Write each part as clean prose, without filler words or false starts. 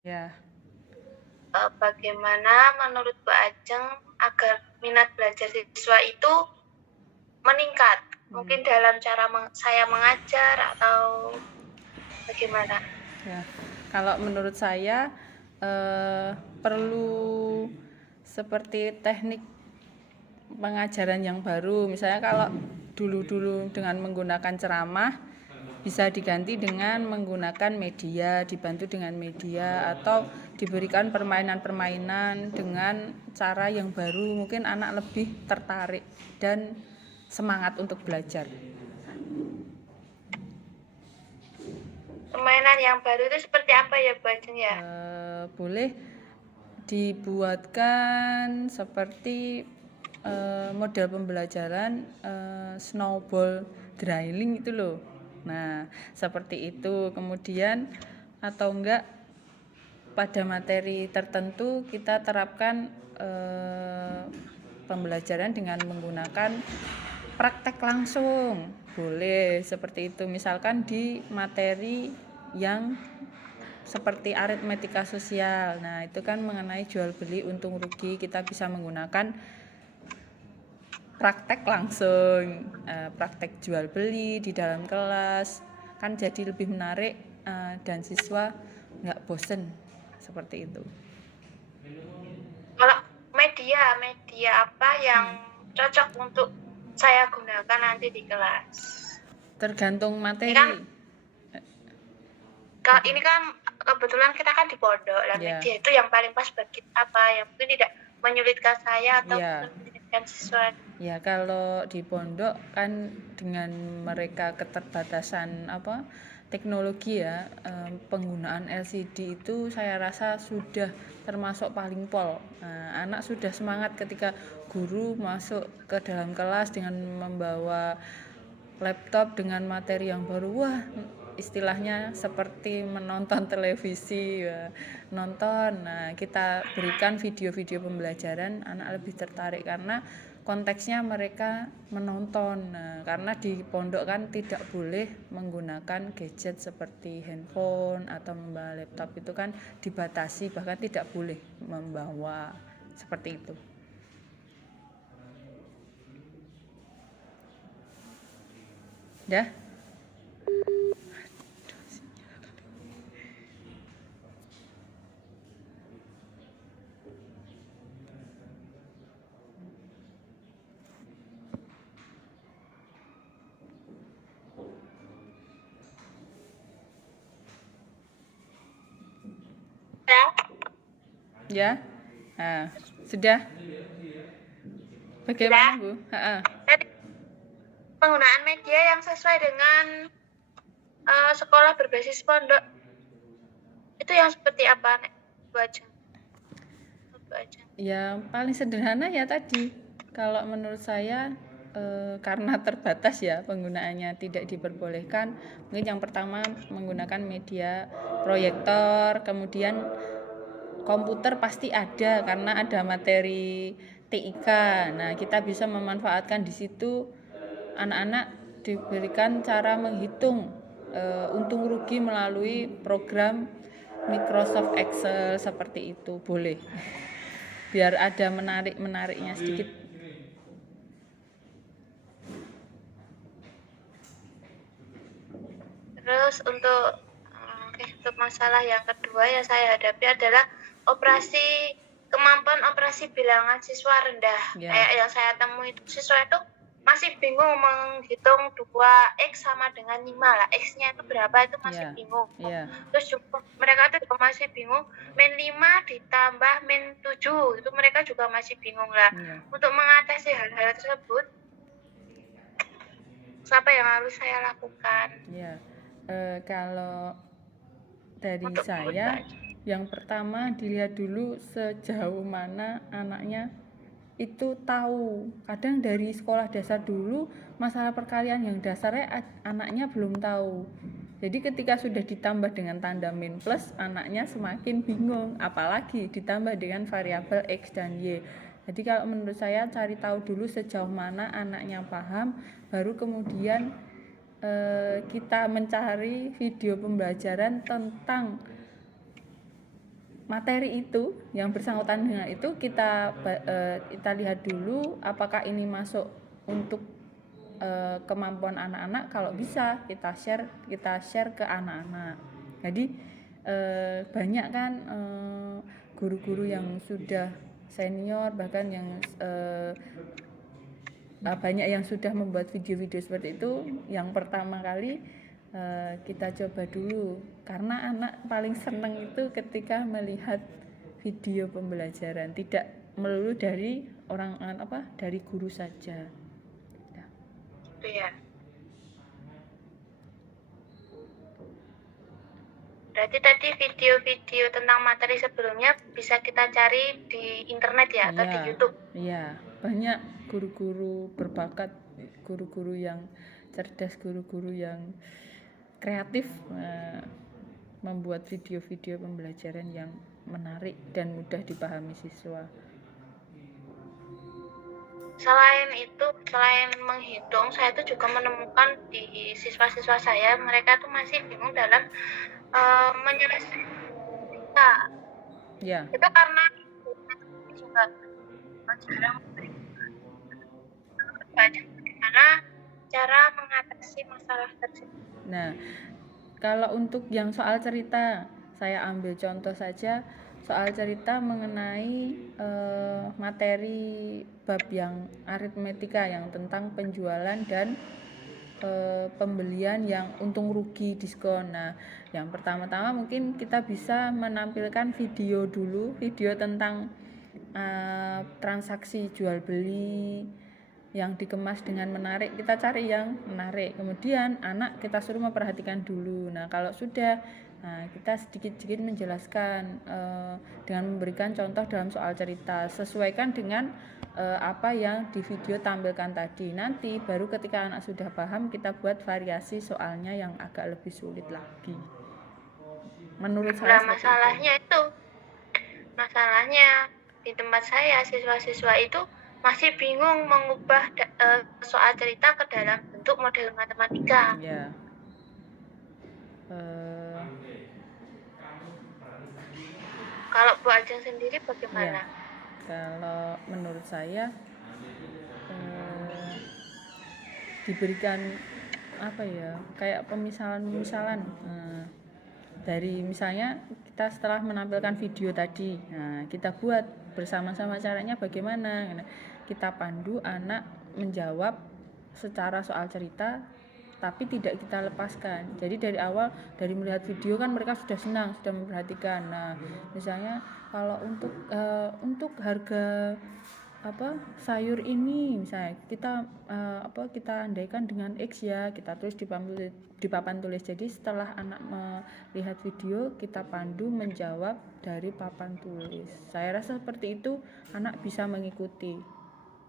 Ya. Bagaimana menurut Mbak Ajeng agar minat belajar siswa itu meningkat? Mungkin dalam cara saya mengajar atau bagaimana? Ya, kalau menurut saya perlu seperti teknik pengajaran yang baru. Misalnya kalau dulu-dulu dengan menggunakan ceramah bisa diganti dengan menggunakan media, dibantu dengan media atau diberikan permainan-permainan dengan cara yang baru, mungkin anak lebih tertarik dan semangat untuk belajar. Permainan yang baru itu seperti apa ya Bu Ajeng ya? Boleh dibuatkan seperti model pembelajaran snowball drilling itu loh. Nah, seperti itu. Kemudian atau enggak pada materi tertentu kita terapkan pembelajaran dengan menggunakan praktek langsung. Boleh seperti itu. Misalkan di materi yang seperti aritmetika sosial. Nah, itu kan mengenai jual beli untung rugi, kita bisa menggunakan praktek langsung, praktek jual beli di dalam kelas, kan jadi lebih menarik dan siswa nggak bosen seperti itu. Kalau media apa yang cocok untuk saya gunakan nanti di kelas? Tergantung Ini kan materi. ini kan kebetulan kita kan di pondok, dan Ya, media itu yang paling pas bagi apa yang mungkin tidak menyulitkan saya atau ya. menyulitkan siswa. Ya, kalau di pondok kan dengan mereka keterbatasan teknologi ya, penggunaan LCD itu saya rasa sudah termasuk paling pol. Nah, anak sudah semangat ketika guru masuk ke dalam kelas dengan membawa laptop dengan materi yang baru. Wah, istilahnya seperti menonton televisi ya. Nonton. Nah, kita berikan video-video pembelajaran, anak lebih tertarik karena konteksnya mereka menonton. Nah, karena di pondok kan tidak boleh menggunakan gadget seperti handphone atau membawa laptop, itu kan dibatasi, bahkan tidak boleh membawa seperti itu. Dah? Ya, Ya? Nah, sudah? sudah. Bagaimana, Bu? Jadi penggunaan media yang sesuai dengan sekolah berbasis pondok itu yang seperti apa, Nek? Bu Ajeng? Ya paling sederhana ya tadi. Kalau menurut saya karena terbatas ya penggunaannya tidak diperbolehkan. Mungkin yang pertama menggunakan media proyektor, kemudian komputer pasti ada karena ada materi TIK. Nah, kita bisa memanfaatkan di situ, anak-anak diberikan cara menghitung untung rugi melalui program Microsoft Excel seperti itu, boleh. Biar ada menariknya sedikit. Terus untuk masalah yang kedua yang saya hadapi adalah kemampuan operasi bilangan siswa rendah. Ya. Kayak yang saya temui itu siswa itu masih bingung menghitung 2x sama dengan 5 lah. X-nya itu berapa itu masih Ya. bingung. Ya. Terus juga mereka itu juga masih bingung min 5 ditambah min 7 itu mereka juga masih bingung lah. Ya. Untuk mengatasi hal-hal tersebut, apa yang harus saya lakukan? Ya. Kalau dari Untuk saya, yang pertama dilihat dulu sejauh mana anaknya itu tahu. Kadang dari sekolah dasar dulu masalah perkalian yang dasarnya anaknya belum tahu. Jadi ketika sudah ditambah dengan tanda min plus, anaknya semakin bingung, apalagi ditambah dengan variabel X dan Y. Jadi kalau menurut saya cari tahu dulu sejauh mana anaknya paham, baru kemudian kita mencari video pembelajaran tentang materi itu yang bersangkutan dengan itu kita lihat dulu apakah ini masuk untuk kemampuan anak-anak. Kalau bisa kita share ke anak-anak. Jadi banyak kan guru-guru yang sudah senior, bahkan yang banyak yang sudah membuat video-video seperti itu. Yang pertama kali kita coba dulu, karena anak paling senang itu ketika melihat video pembelajaran, tidak melulu dari dari guru saja. Ya. Berarti tadi video-video tentang materi sebelumnya bisa kita cari di internet ya, atau di YouTube? Iya, banyak guru-guru berbakat, guru-guru yang cerdas, guru-guru yang kreatif membuat video-video pembelajaran yang menarik dan mudah dipahami siswa. Selain itu, selain menghitung, saya tuh juga menemukan di siswa-siswa saya, mereka tuh masih bingung dalam menyelesaikan cerita. Ya. Itu karena juga jarang bagaimana cara mengatasi masalah tersebut. Nah, kalau untuk yang soal cerita, saya ambil contoh saja soal cerita mengenai materi bab yang aritmetika yang tentang penjualan dan pembelian yang untung rugi diskon. Nah, yang pertama-tama mungkin kita bisa menampilkan video dulu, video tentang transaksi jual beli yang dikemas dengan menarik. Kita cari yang menarik, kemudian anak kita suruh memperhatikan dulu. Nah, kalau sudah, kita sedikit-sedikit menjelaskan dengan memberikan contoh dalam soal cerita, sesuaikan dengan apa yang di video tampilkan tadi. Nanti baru ketika anak sudah paham, kita buat variasi soalnya yang agak lebih sulit lagi. Menurut saya masalahnya di tempat saya, siswa-siswa itu masih bingung mengubah soal cerita ke dalam bentuk model matematika. Ya. Kalau Bu Ajeng sendiri bagaimana? Ya. Kalau menurut saya diberikan kayak pemisalan dari misalnya kita setelah menampilkan video tadi, kita buat bersama-sama caranya bagaimana. Kita pandu anak menjawab secara soal cerita, tapi tidak kita lepaskan. Jadi dari awal, dari melihat video kan mereka sudah senang, sudah memperhatikan. Nah, misalnya kalau untuk harga sayur ini, misalnya kita andaikan dengan X ya, kita tulis di papan tulis. Jadi setelah anak melihat video, kita pandu menjawab dari papan tulis. Saya rasa seperti itu anak bisa mengikuti.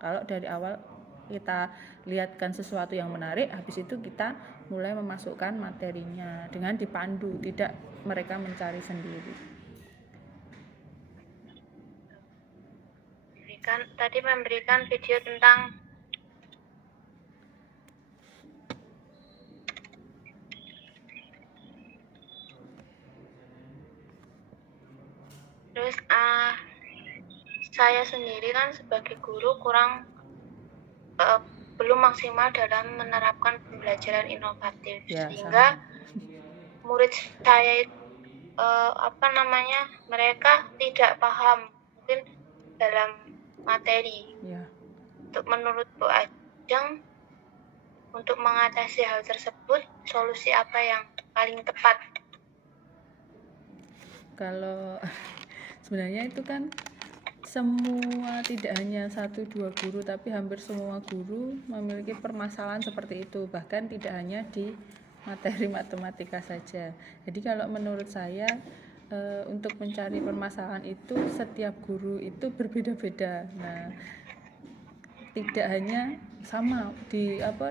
Kalau dari awal kita lihatkan sesuatu yang menarik, habis itu kita mulai memasukkan materinya dengan dipandu, tidak mereka mencari sendiri. Tadi memberikan video tentang terus saya sendiri kan sebagai guru belum maksimal dalam menerapkan pembelajaran inovatif, sehingga murid saya mereka tidak paham mungkin dalam materi. Menurut Bu Ajeng, untuk mengatasi hal tersebut, solusi apa yang paling tepat? Kalau sebenarnya itu kan semua, tidak hanya 1-2 guru, tapi hampir semua guru memiliki permasalahan seperti itu, bahkan tidak hanya di materi matematika saja. Jadi kalau menurut saya untuk mencari permasalahan itu setiap guru itu berbeda-beda. Nah, tidak hanya sama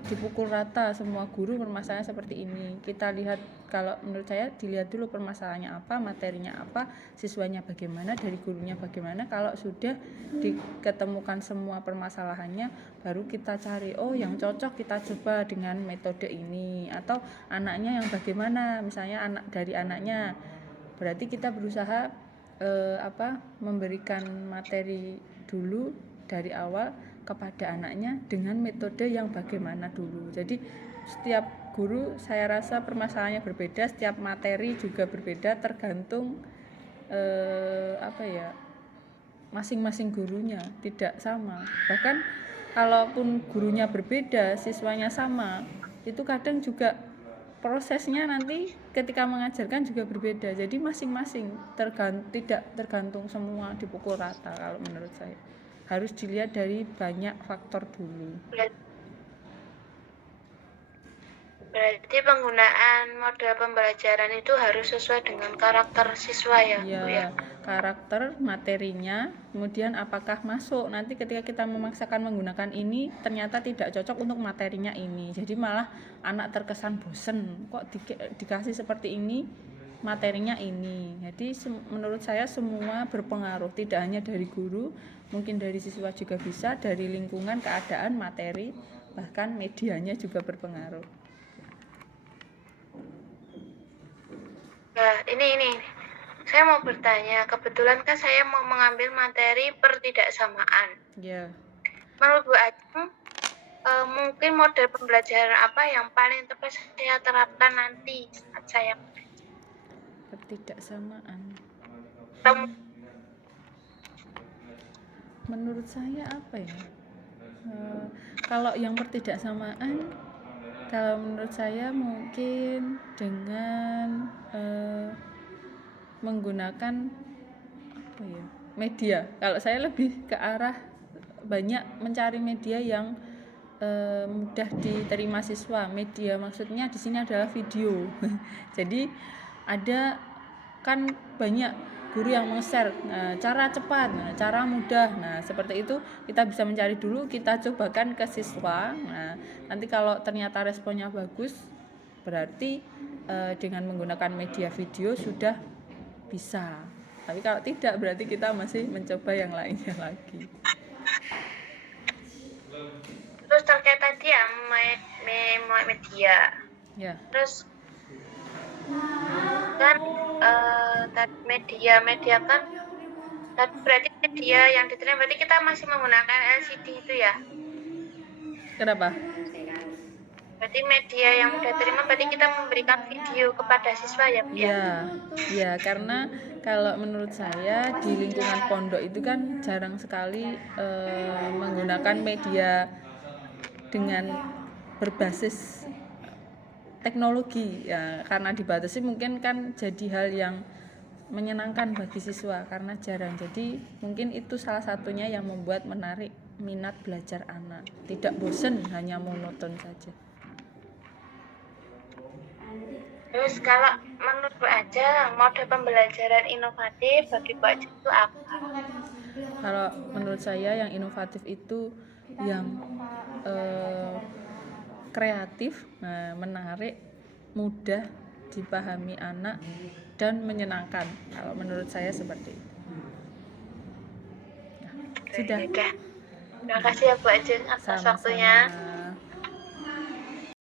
dipukul rata semua guru permasalahan seperti ini. Kita lihat, kalau menurut saya dilihat dulu permasalahannya apa, materinya apa, siswanya bagaimana, dari gurunya bagaimana. Kalau sudah diketemukan semua permasalahannya, baru kita cari yang cocok kita coba dengan metode ini, atau anaknya yang bagaimana, misalnya dari anaknya, berarti kita berusaha memberikan materi dulu dari awal kepada anaknya dengan metode yang bagaimana dulu. Jadi setiap guru saya rasa permasalahannya berbeda, setiap materi juga berbeda tergantung masing-masing gurunya tidak sama. Bahkan kalaupun gurunya berbeda, siswanya sama, itu kadang juga prosesnya nanti ketika mengajarkan juga berbeda. Jadi masing-masing tidak tergantung semua dipukul rata. Kalau menurut saya harus dilihat dari banyak faktor dulu. Berarti penggunaan model pembelajaran itu harus sesuai dengan karakter siswa ya, Bu ya? Karakter, materinya, kemudian apakah masuk. Nanti ketika kita memaksakan menggunakan ini, ternyata tidak cocok untuk materinya ini. Jadi malah anak terkesan bosen, kok dikasih seperti ini, materinya ini. Jadi menurut saya semua berpengaruh, tidak hanya dari guru, mungkin dari siswa juga bisa, dari lingkungan, keadaan, materi, bahkan medianya juga berpengaruh. Nah, ini. Saya mau bertanya, kebetulan kan saya mau mengambil materi pertidaksamaan. Ya. Menurut Bu Ajeng, mungkin model pembelajaran apa yang paling tepat saya terapkan nanti saat saya pertidaksamaan? Menurut saya apa ya? Kalau yang pertidaksamaan, kalau menurut saya mungkin dengan menggunakan media. Kalau saya lebih ke arah banyak mencari media yang mudah diterima siswa. Media maksudnya di sini adalah video. Jadi ada kan banyak guru yang meng-share cara cepat, cara mudah. Nah, seperti itu kita bisa mencari dulu, kita cobakan ke siswa. Nah, nanti kalau ternyata responnya bagus, berarti dengan menggunakan media video sudah bisa. Tapi kalau tidak, berarti kita masih mencoba yang lainnya lagi. Terus terkait tadi ya media. Ya. Terus kan media kan berarti media yang diterima berarti kita masih menggunakan LCD itu ya? Kenapa? Berarti media yang sudah terima berarti kita memberikan video kepada siswa ya? Ya, karena kalau menurut saya di lingkungan pondok itu kan jarang sekali menggunakan media dengan berbasis teknologi ya, karena dibatasi mungkin kan jadi hal yang menyenangkan bagi siswa karena jarang. Jadi mungkin itu salah satunya yang membuat menarik minat belajar anak, tidak bosan hanya monoton saja. Terus kalau menurut Bu Ajeng, model pembelajaran inovatif bagi Bu Ajeng itu apa? Kalau menurut saya yang inovatif itu yang kreatif, menarik, mudah dipahami anak dan menyenangkan. Kalau menurut saya seperti itu. Sudah. Terima kasih ya Bu Ajeng atas waktunya.